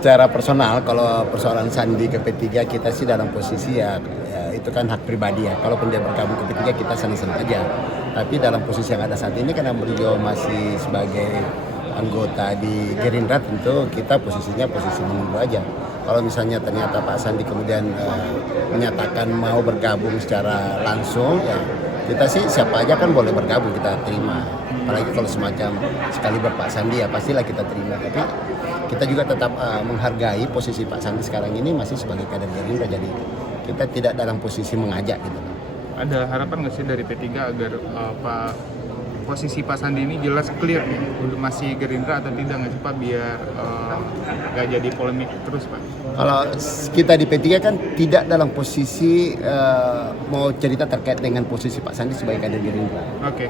secara personal, kalau persoalan Sandi ke P3 kita sih dalam posisi ya itu kan hak pribadi ya. Kalaupun dia bergabung ke P3 kita senang-senang aja. Tapi dalam posisi yang ada saat ini karena beliau masih sebagai anggota di Gerindra, tentu kita posisinya posisi menunggu aja. Kalau misalnya ternyata Pak Sandi kemudian menyatakan mau bergabung secara langsung, ya kita sih siapa aja kan boleh bergabung, kita terima. Apalagi kalau semacam sekali Pak Sandi ya pastilah kita terima. Tapi kita juga tetap menghargai posisi Pak Sandi sekarang ini masih sebagai kader Gerindra, jadi kita tidak dalam posisi mengajak gitu. Ada harapan nggak sih dari P3 agar posisi Pak Sandi ini jelas clear untuk masih Gerindra atau tidak nggak sih Pak, biar nggak jadi polemik terus Pak? Kalau kita di P3 kan tidak dalam posisi mau cerita terkait dengan posisi Pak Sandi sebagai kader Gerindra. Oke.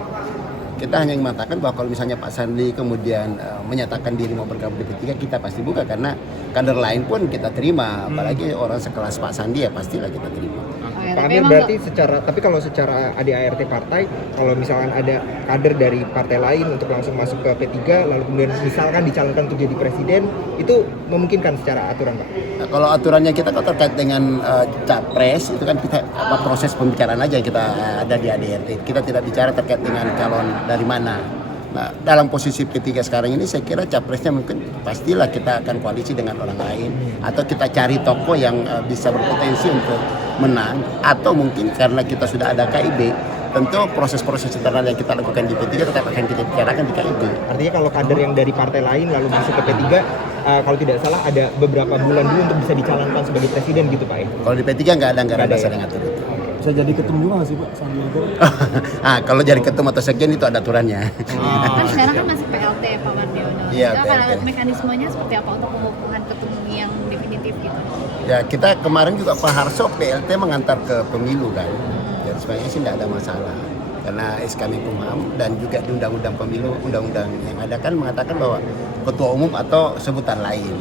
Kita hanya mengatakan bahwa kalau misalnya Pak Sandi kemudian menyatakan diri mau bergabung di P3, kita pasti buka, karena kader lain pun kita terima, apalagi orang sekelas Pak Sandi ya pastilah kita terima. Pak Amir, berarti kalau secara ADART partai, kalau misalkan ada kader dari partai lain untuk langsung masuk ke P3 lalu kemudian misalkan dicalonkan untuk jadi presiden, itu memungkinkan secara aturan Pak? Nah, kalau aturannya kita kalau terkait dengan capres itu kan kita proses pembicaraan aja yang kita ada di ADRT. Kita tidak bicara terkait dengan calon dari mana. Nah, dalam posisi P3 sekarang ini saya kira capresnya mungkin pastilah kita akan koalisi dengan orang lain, atau kita cari tokoh yang bisa berpotensi untuk menang, atau mungkin karena kita sudah ada KIB, tentu proses-proses internal yang kita lakukan di P3 tetap akan kita bicarakan di KIB. Artinya kalau kader yang dari partai lain lalu masuk ke P3, kalau tidak salah ada beberapa bulan dulu untuk bisa dicalonkan sebagai presiden gitu Pak ya? Kalau di P3 nggak ada dasar yang ngatur itu. Bisa jadi ketum juga nggak sih Pak Sandiaga? Kalau jadi ketum atau sekjen itu ada aturannya. Kan sekarang kan masih PLT Pak Mardiono. Iya, Itu PLT. mekanismenya seperti apa untuk pengukuhan ketum yang definitif gitu? Ya kita kemarin juga Pak Harso PLT mengantar ke pemilu kan. Jadi sebenarnya sih tidak ada masalah. Karena SK Menkumham dan juga di Undang-Undang Pemilu, undang-undang yang ada kan mengatakan bahwa ketua umum atau sebutan lain.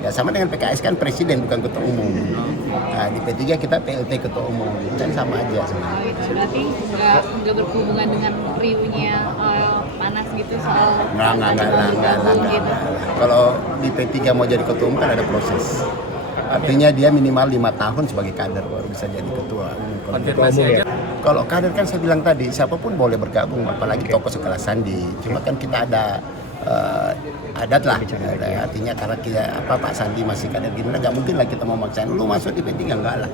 Ya sama dengan PKS kan presiden bukan ketua umum. Nah, di P3 kita PLT ketua umum, kan sama aja sebenarnya. Oh gitu, berarti nggak berhubungan dengan riuhnya panas gitu soal Enggak. gitu. Kalau di P3 mau jadi ketua umum kan ada proses. Artinya dia minimal 5 tahun sebagai kader baru bisa jadi ketua umum. Konfirmasi aja. Kalau kader kan saya bilang tadi siapapun boleh bergabung, apalagi tokoh sekelas Sandi. Cuma kan kita ada adat lah, artinya karena kita Pak Sandi masih kader Gerindra, nggak mungkin lah kita mau maksain lu masuk di P3, enggak lah.